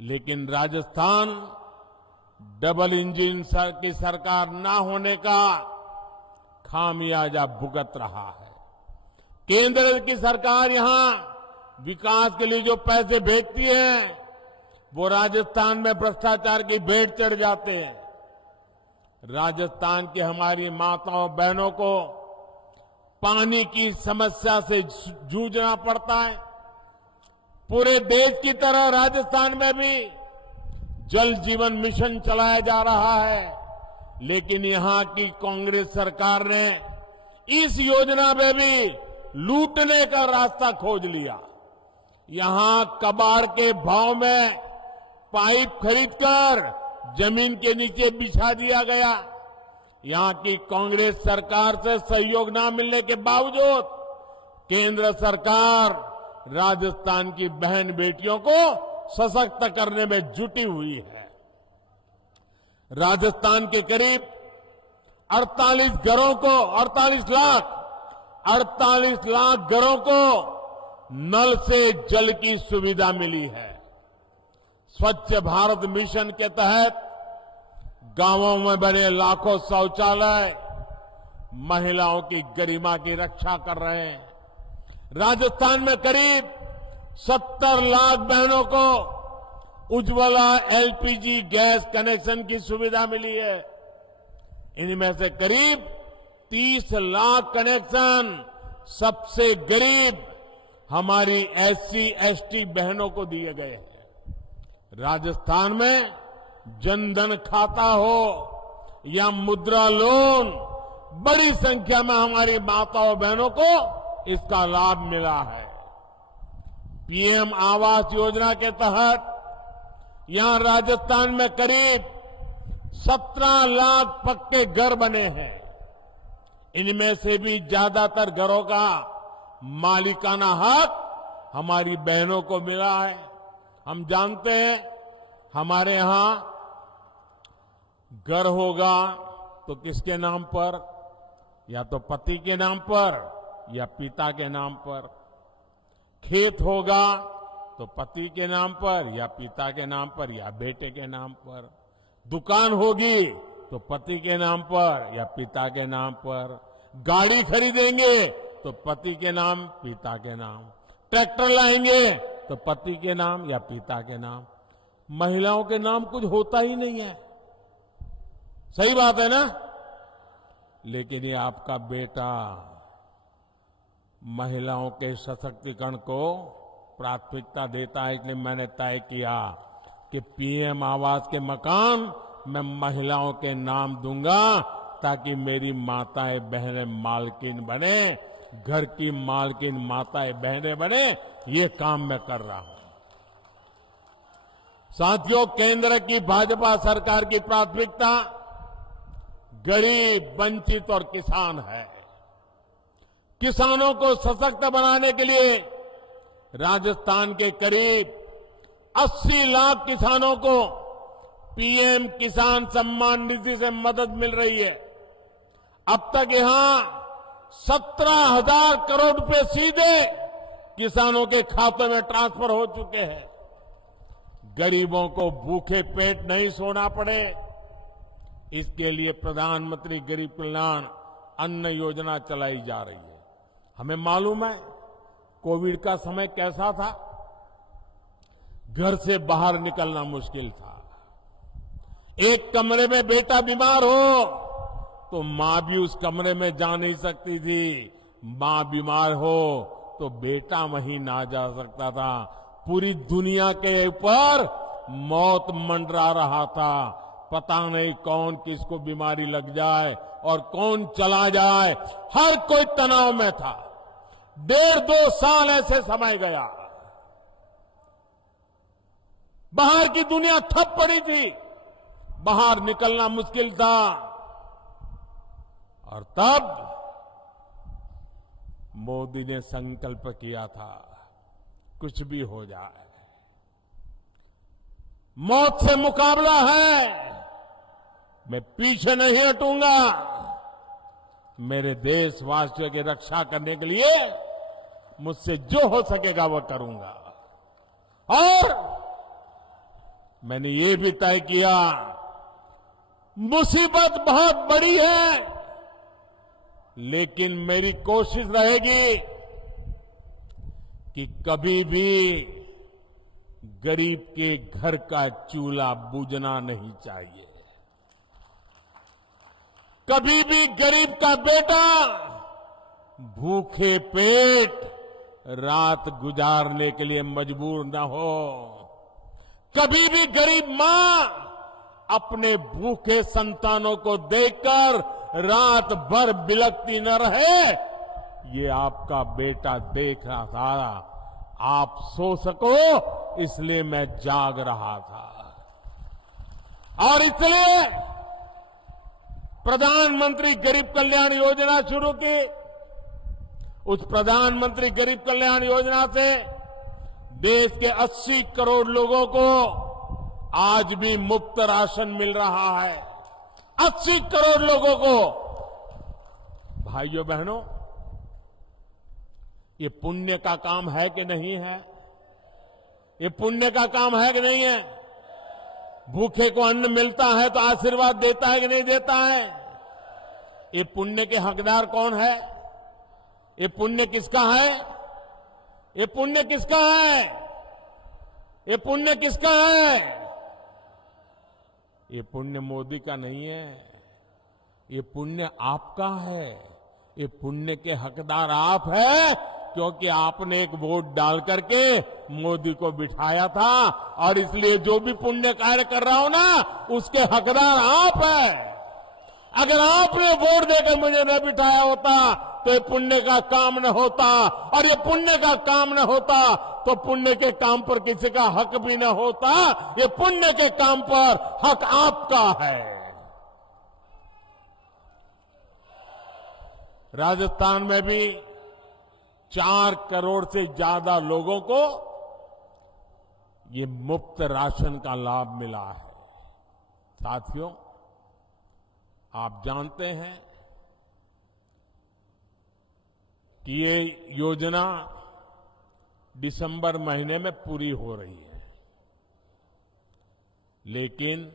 लेकिन राजस्थान डबल इंजन की सरकार ना होने का खामियाजा भुगत रहा है। केंद्र की सरकार यहां विकास के लिए जो पैसे भेजती है वो राजस्थान में भ्रष्टाचार की भेंट चढ़ जाते हैं। राजस्थान की हमारी माताओं बहनों को पानी की समस्या से जूझना पड़ता है। पूरे देश की तरह राजस्थान में भी जल जीवन मिशन चलाया जा रहा है, लेकिन यहां की कांग्रेस सरकार ने इस योजना में भी लूटने का रास्ता खोज लिया। यहां कबाड़ के भाव में पाइप खरीदकर जमीन के नीचे बिछा दिया गया। यहां की कांग्रेस सरकार से सहयोग न मिलने के बावजूद केंद्र सरकार राजस्थान की बहन बेटियों को सशक्त करने में जुटी हुई है। राजस्थान के करीब 48 लाख घरों को नल से जल की सुविधा मिली है। स्वच्छ भारत मिशन के तहत गांवों में बने लाखों शौचालय महिलाओं की गरिमा की रक्षा कर रहे हैं। राजस्थान में करीब 70 लाख बहनों को उज्ज्वला एलपीजी गैस कनेक्शन की सुविधा मिली है। इनमें से करीब 30 लाख कनेक्शन सबसे गरीब हमारी एससी एसटी बहनों को दिए गए हैं। राजस्थान में जनधन खाता हो या मुद्रा लोन, बड़ी संख्या में हमारी माताओं बहनों को इसका लाभ मिला है। पीएम आवास योजना के तहत यहां राजस्थान में करीब 17 लाख पक्के घर बने हैं। इनमें से भी ज्यादातर घरों का मालिकाना हक हमारी बहनों को मिला है। हम जानते हैं हमारे यहां घर होगा तो किसके नाम पर, या तो पति के नाम पर या पिता के नाम पर। खेत होगा तो पति के नाम पर या पिता के नाम पर या बेटे के नाम पर। दुकान होगी तो पति के नाम पर या पिता के नाम पर। गाड़ी खरीदेंगे तो पति के नाम पिता के नाम। ट्रैक्टर लाएंगे तो पति के नाम या पिता के नाम। महिलाओं के नाम कुछ होता ही नहीं है। सही बात है ना? लेकिन ये आपका बेटा महिलाओं के सशक्तिकरण को प्राथमिकता देता है। इसलिए मैंने तय किया कि पीएम आवास के मकान मैं महिलाओं के नाम दूंगा, ताकि मेरी माताएं बहनें मालकिन बने, घर की मालकिन माताएं बहनें बने। ये काम मैं कर रहा हूं। साथियों, केंद्र की भाजपा सरकार की प्राथमिकता गरीब, वंचित और किसान है। किसानों को सशक्त बनाने के लिए राजस्थान के करीब 80 लाख किसानों को पीएम किसान सम्मान निधि से मदद मिल रही है। अब तक यहां 17,000 करोड़ रुपए सीधे किसानों के खातों में ट्रांसफर हो चुके हैं। गरीबों को भूखे पेट नहीं सोना पड़े, इसके लिए प्रधानमंत्री गरीब कल्याण अन्न योजना चलाई जा रही है। हमें मालूम है कोविड का समय कैसा था। घर से बाहर निकलना मुश्किल था। एक कमरे में बेटा बीमार हो तो मां भी उस कमरे में जा नहीं सकती थी। मां बीमार हो तो बेटा वहीं ना जा सकता था। पूरी दुनिया के ऊपर मौत मंडरा रहा था। पता नहीं कौन किसको बीमारी लग जाए और कौन चला जाए। हर कोई तनाव में था। 1.5-2 साल ऐसे समय गया। बाहर की दुनिया ठप पड़ी थी, बाहर निकलना मुश्किल था। और तब मोदी ने संकल्प किया था, कुछ भी हो जाए, मौत से मुकाबला है, मैं पीछे नहीं हटूंगा। मेरे देशवासियों की रक्षा करने के लिए मुझसे जो हो सकेगा वो करूंगा। और मैंने ये भी तय किया, मुसीबत बहुत बड़ी है, लेकिन मेरी कोशिश रहेगी कि कभी भी गरीब के घर का चूल्हा बुझना नहीं चाहिए। कभी भी गरीब का बेटा भूखे पेट रात गुजारने के लिए मजबूर न हो। कभी भी गरीब मां अपने भूखे संतानों को देखकर रात भर बिलखती न रहे, ये आपका बेटा देख रहा था। आप सो सको इसलिए मैं जाग रहा था। और इसलिए प्रधानमंत्री गरीब कल्याण योजना शुरू की। उस प्रधानमंत्री गरीब कल्याण योजना से देश के 80 करोड़ लोगों को आज भी मुफ्त राशन मिल रहा है। 80 करोड़ लोगों को। भाइयों बहनों, ये पुण्य का काम है कि नहीं है? ये पुण्य का काम है कि नहीं है? भूखे को अन्न मिलता है तो आशीर्वाद देता है कि नहीं देता है? ये पुण्य के हकदार कौन है? ये पुण्य किसका है? ये पुण्य किसका है? ये पुण्य किसका है? ये पुण्य मोदी का नहीं है। ये पुण्य आपका है। ये पुण्य के हकदार आप हैं, क्योंकि आपने एक वोट डाल करके मोदी को बिठाया था। और इसलिए जो भी पुण्य कार्य कर रहा हो ना, उसके हकदार आप हैं। अगर आपने वोट देकर मुझे न बिठाया होता तो ये पुण्य का काम न होता, और ये पुण्य का काम न होता तो पुण्य के काम पर किसी का हक भी न होता। ये पुण्य के काम पर हक आपका है। राजस्थान में भी 4 करोड़ से ज्यादा लोगों को ये मुफ्त राशन का लाभ मिला है। साथियों, आप जानते हैं कि ये योजना दिसंबर महीने में पूरी हो रही है, लेकिन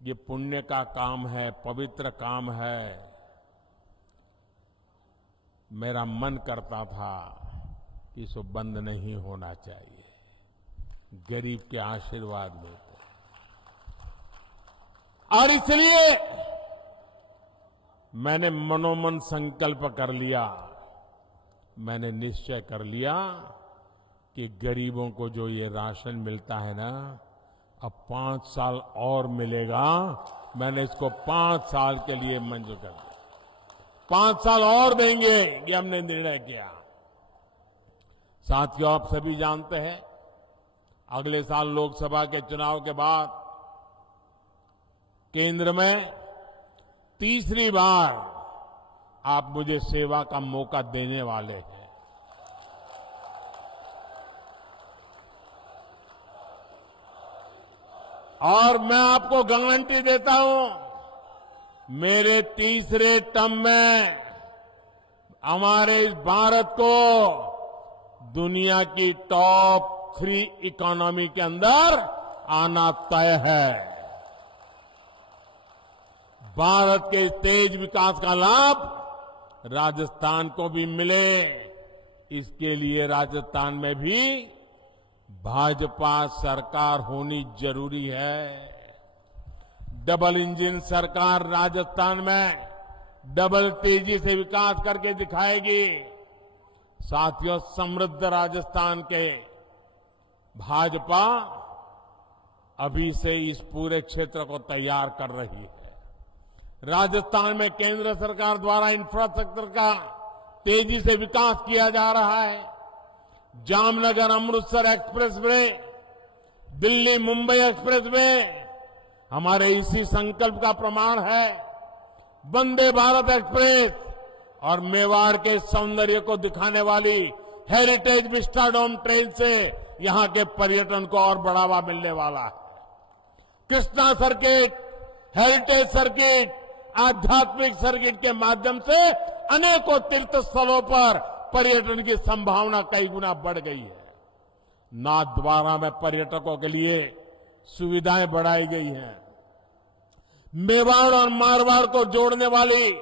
ये पुण्य का काम है, पवित्र काम है। मेरा मन करता था कि इसको बंद नहीं होना चाहिए। गरीब के आशीर्वाद मिलते, और इसलिए मैंने मनोमन संकल्प कर लिया, मैंने निश्चय कर लिया कि गरीबों को जो ये राशन मिलता है ना, अब 5 साल और मिलेगा। मैंने इसको 5 साल के लिए मंजूर कर दिया। 5 साल और देंगे, ये हमने निर्णय किया। साथियों, आप सभी जानते हैं अगले साल लोकसभा के चुनाव के बाद केंद्र में तीसरी बार आप मुझे सेवा का मौका देने वाले हैं। और मैं आपको गारंटी देता हूं, मेरे तीसरे टर्म में हमारे इस भारत को दुनिया की टॉप 3 इकोनॉमी के अंदर आना तय है। भारत के तेज विकास का लाभ राजस्थान को भी मिले, इसके लिए राजस्थान में भी भाजपा सरकार होनी जरूरी है। डबल इंजन सरकार राजस्थान में डबल तेजी से विकास करके दिखाएगी। साथियों, समृद्ध राजस्थान के भाजपा अभी से इस पूरे क्षेत्र को तैयार कर रही है। राजस्थान में केंद्र सरकार द्वारा इंफ्रास्ट्रक्चर का तेजी से विकास किया जा रहा है। Jamnagar Amritsar express way, Delhi Mumbai express way हमारे इसी संकल्प का प्रमाण है। वंदे भारत एक्सप्रेस और मेवाड़ के सौंदर्य को दिखाने वाली हेरिटेज विस्टाडोम ट्रेन से यहां के पर्यटन को और बढ़ावा मिलने वाला है। कृष्णा सर्किट, हेरिटेज सर्किट, आध्यात्मिक सर्किट के माध्यम से अनेकों तीर्थ स्थलों पर पर्यटन की संभावना कई गुना बढ़ गई है। नाथद्वारा में पर्यटकों के लिए सुविधाएं बढ़ाई गई हैं। मेवाड़ और मारवाड़ को जोड़ने वाली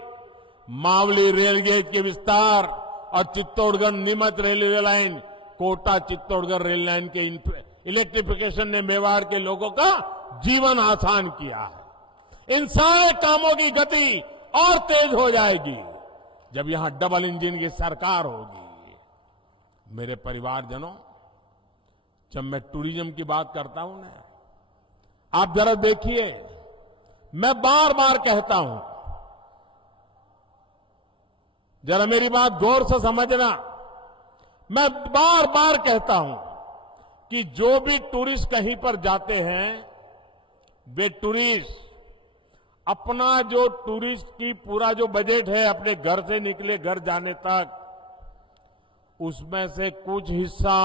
मावली रेलगेज के विस्तार और Chittorgarh Neemuch railway line, Kota Chittorgarh rail line के इलेक्ट्रिफिकेशन ने मेवाड़ के लोगों का जीवन आसान किया है। इन सारे कामों की गति और तेज हो जाएगी जब यहां डबल इंजन की सरकार होगी। मेरे परिवारजनों, जब मैं टूरिज्म की बात करता हूं ना, आप जरा देखिए, मैं बार बार कहता हूं, जरा मेरी बात गौर से समझना, मैं बार बार कहता हूं कि जो भी टूरिस्ट कहीं पर जाते हैं, वे टूरिस्ट अपना जो टूरिस्ट की पूरा जो बजट है अपने घर से निकले घर जाने तक, उसमें से कुछ हिस्सा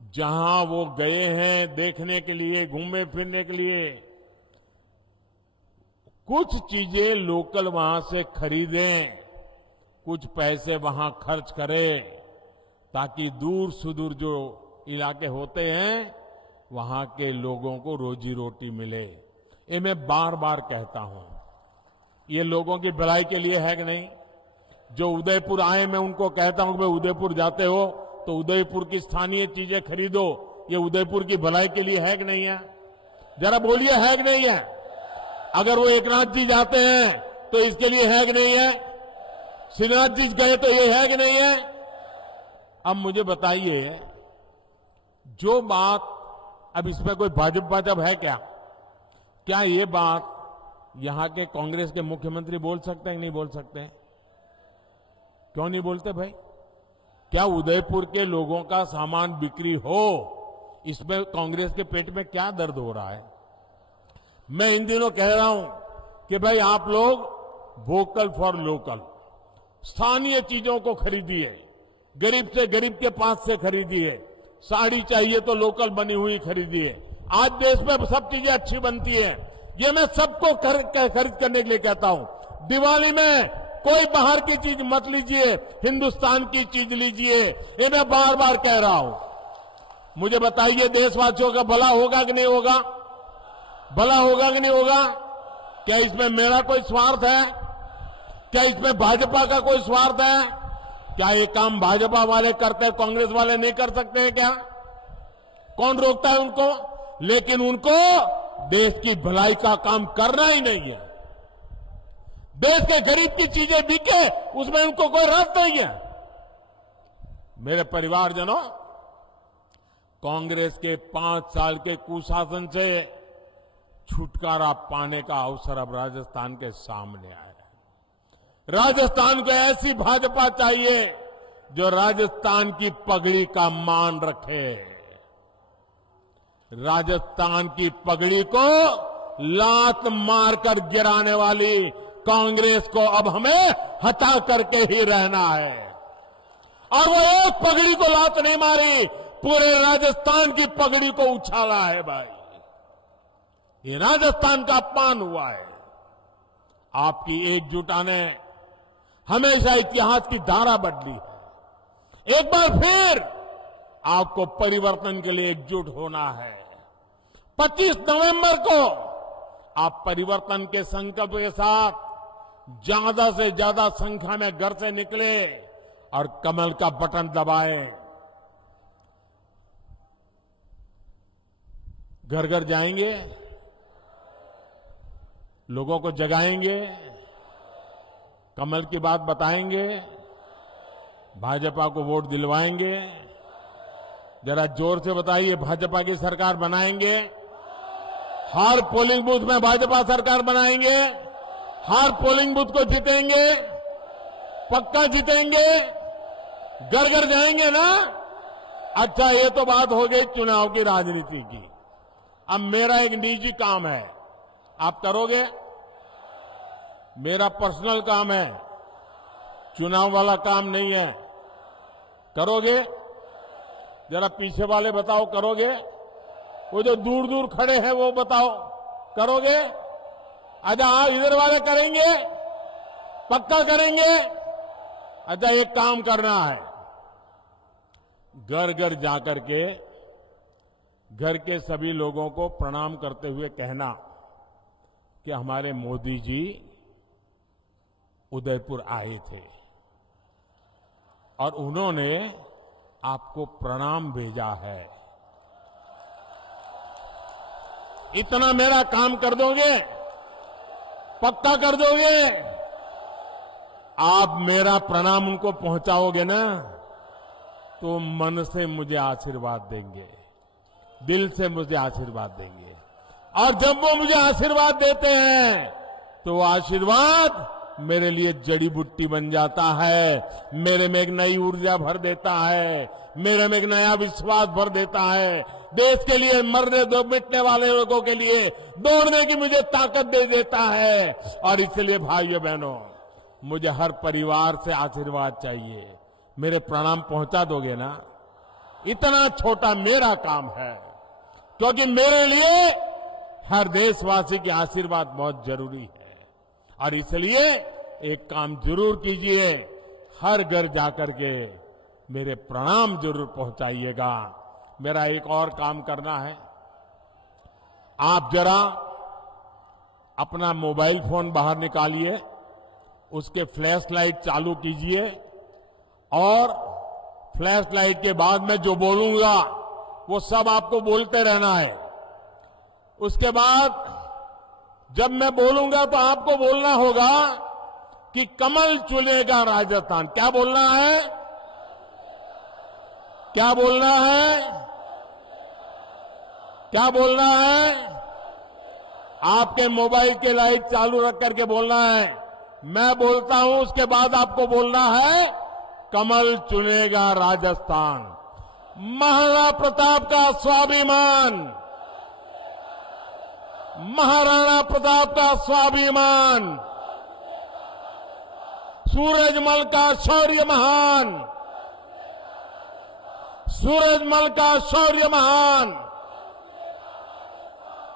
जहां वो गए हैं देखने के लिए, घूमने फिरने के लिए, कुछ चीजें लोकल वहां से खरीदें, कुछ पैसे वहां खर्च करें, ताकि दूर सुदूर जो इलाके होते हैं वहां के लोगों को रोजी रोटी मिले। ये मैं बार बार कहता हूं। ये लोगों की भलाई के लिए है कि नहीं? जो उदयपुर आए, मैं उनको कहता हूं कि भाई उदयपुर जाते हो तो उदयपुर की स्थानीय चीजें खरीदो। ये उदयपुर की भलाई के लिए है कि नहीं है? जरा बोलिए, है कि नहीं है? अगर वो एकनाथ जी जाते हैं तो इसके लिए है कि नहीं है? श्रीनाथ जी गए तो ये है कि नहीं है? अब मुझे बताइए, जो बात, अब इसमें कोई भाजपा है क्या ये बात यहां के कांग्रेस के मुख्यमंत्री बोल सकते हैं कि नहीं बोल सकते हैं? क्यों नहीं बोलते भाई? क्या उदयपुर के लोगों का सामान बिक्री हो, इसमें कांग्रेस के पेट में क्या दर्द हो रहा है? मैं इन दिनों कह रहा हूं कि भाई आप लोग वोकल फॉर लोकल, स्थानीय चीजों को खरीदिए, गरीब से गरीब के पास से खरीदिए। साड़ी चाहिए तो लोकल बनी हुई खरीदिए। आज देश में सब चीजें अच्छी बनती है, ये मैं सबको खरीद करने के लिए कहता हूं। दिवाली में कोई बाहर की चीज मत लीजिए, हिंदुस्तान की चीज लीजिए, ये मैं बार बार कह रहा हूं। मुझे बताइए, देशवासियों का भला होगा कि नहीं होगा? भला होगा कि नहीं होगा? क्या इसमें मेरा कोई स्वार्थ है? क्या इसमें भाजपा का कोई स्वार्थ है? क्या ये काम भाजपा वाले करते हैं, कांग्रेस वाले नहीं कर सकते हैं क्या? कौन रोकता है उनको? लेकिन उनको देश की भलाई का काम करना ही नहीं है। देश के गरीब की चीजें बिके, उसमें उनको कोई रस नहीं है। मेरे परिवारजनों, कांग्रेस के 5 साल के कुशासन से छुटकारा पाने का अवसर अब राजस्थान के सामने आया है। राजस्थान को ऐसी भाजपा चाहिए जो राजस्थान की पगड़ी का मान रखे। राजस्थान की पगड़ी को लात मारकर गिराने वाली कांग्रेस को अब हमें हटा करके ही रहना है। और वो एक पगड़ी को लात नहीं मारी, पूरे राजस्थान की पगड़ी को उछाला है भाई। ये राजस्थान का अपमान हुआ है। आपकी एकजुटता ने हमेशा इतिहास की धारा बदली है। एक बार फिर आपको परिवर्तन के लिए एकजुट होना है। 25 नवंबर को आप परिवर्तन के संकल्प के साथ ज्यादा से ज्यादा संख्या में घर से निकले और कमल का बटन दबाएं। घर घर जाएंगे, लोगों को जगाएंगे, कमल की बात बताएंगे, भाजपा को वोट दिलवाएंगे। जरा जोर से बताइए, भाजपा की सरकार बनाएंगे? हर पोलिंग बूथ में भाजपा सरकार बनाएंगे? हर पोलिंग बूथ को जीतेंगे? पक्का जीतेंगे? घर घर जाएंगे ना? अच्छा, ये तो बात हो गई चुनाव की राजनीति की। अब मेरा एक निजी काम है, आप करोगे? मेरा पर्सनल काम है, चुनाव वाला काम नहीं है। करोगे? जरा पीछे वाले बताओ, करोगे? वो जो दूर दूर खड़े हैं वो बताओ, करोगे? अच्छा, आप इधर वाले करेंगे? पक्का करेंगे? अच्छा, एक काम करना है, घर घर जाकर के घर के सभी लोगों को प्रणाम करते हुए कहना कि हमारे मोदी जी उदयपुर आए थे और उन्होंने आपको प्रणाम भेजा है। इतना मेरा काम कर दोगे, पक्का कर दोगे? आप मेरा प्रणाम उनको पहुंचाओगे ना, तो मन से मुझे आशीर्वाद देंगे, दिल से मुझे आशीर्वाद देंगे। और जब वो मुझे आशीर्वाद देते हैं तो वो आशीर्वाद मेरे लिए जड़ी बूटी बन जाता है, मेरे में एक नई ऊर्जा भर देता है, मेरे में एक नया विश्वास भर देता है, देश के लिए मरने दो मिटने वाले लोगों के लिए दौड़ने की मुझे ताकत दे देता है। और इसलिए भाइयों बहनों, मुझे हर परिवार से आशीर्वाद चाहिए। मेरे प्रणाम पहुंचा दोगे ना? इतना छोटा मेरा काम है, क्योंकि मेरे लिए हर देशवासी के आशीर्वाद बहुत जरूरी है। और इसलिए एक काम जरूर कीजिए, हर घर जाकर के मेरे प्रणाम जरूर पहुंचाइएगा। मेरा एक और काम करना है, आप जरा अपना मोबाइल फोन बाहर निकालिए, उसके फ्लैश लाइट चालू कीजिए और फ्लैश लाइट के बाद मैं जो बोलूंगा वो सब आपको बोलते रहना है। उसके बाद जब मैं बोलूंगा तो आपको बोलना होगा कि कमल चुनेगा राजस्थान। क्या बोलना है? क्या बोलना है? क्या बोलना है? आपके मोबाइल के लाइट चालू रख करके बोलना है। मैं बोलता हूं, उसके बाद आपको बोलना है कमल चुनेगा राजस्थान। महाराणा प्रताप का स्वाभिमान, महाराणा प्रताप का स्वाभिमान, सूरजमल का शौर्य महान, सूरजमल का शौर्य महान।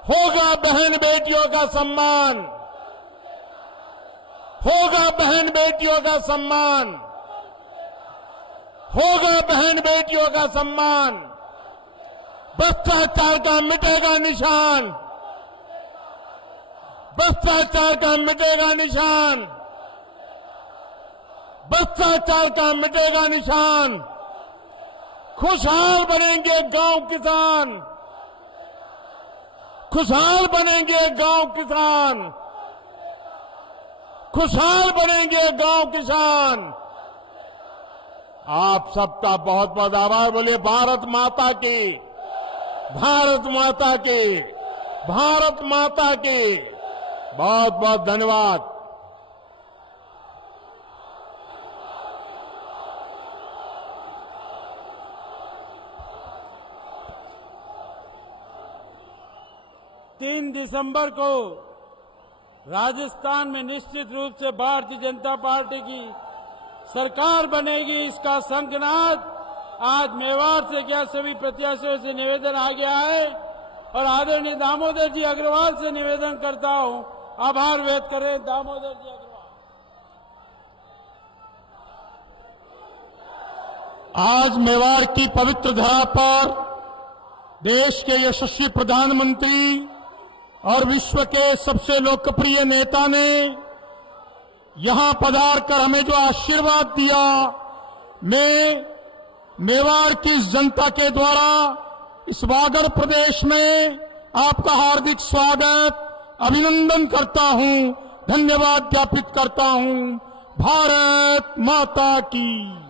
होगा बहन बेटियों का सम्मान, होगा बहन बेटियों का सम्मान, होगा बहन बेटियों का सम्मान। भ्रष्टाचार का मिटेगा निशान, भ्रष्टाचार का मिटेगा निशान, भ्रष्टाचार का मिटेगा निशान। खुशहाल बनेंगे गांव किसान, खुशहाल बनेंगे गांव किसान, खुशहाल बनेंगे गांव किसान। आप सबका बहुत बहुत आभार। बोलिए भारत माता की, भारत माता की, भारत माता की। बहुत बहुत धन्यवाद। तीन दिसंबर को राजस्थान में निश्चित रूप से भारतीय जनता पार्टी की सरकार बनेगी, इसका शंखनाद आज मेवाड़ से क्या सभी प्रत्याशियों से निवेदन आ गया है। और आदरणीय दामोदर जी अग्रवाल से निवेदन करता हूं, आभार व्यक्त करें दामोदर जी अग्रवाल। आज मेवाड़ की पवित्र धरा पर देश के यशस्वी प्रधानमंत्री और विश्व के सबसे लोकप्रिय नेता ने यहां पधार कर हमें जो आशीर्वाद दिया, मैं मेवाड़ की इस जनता के द्वारा इस वागड़ प्रदेश में आपका हार्दिक स्वागत, अभिनंदन करता हूं, धन्यवाद ज्ञापित करता हूं। भारत माता की।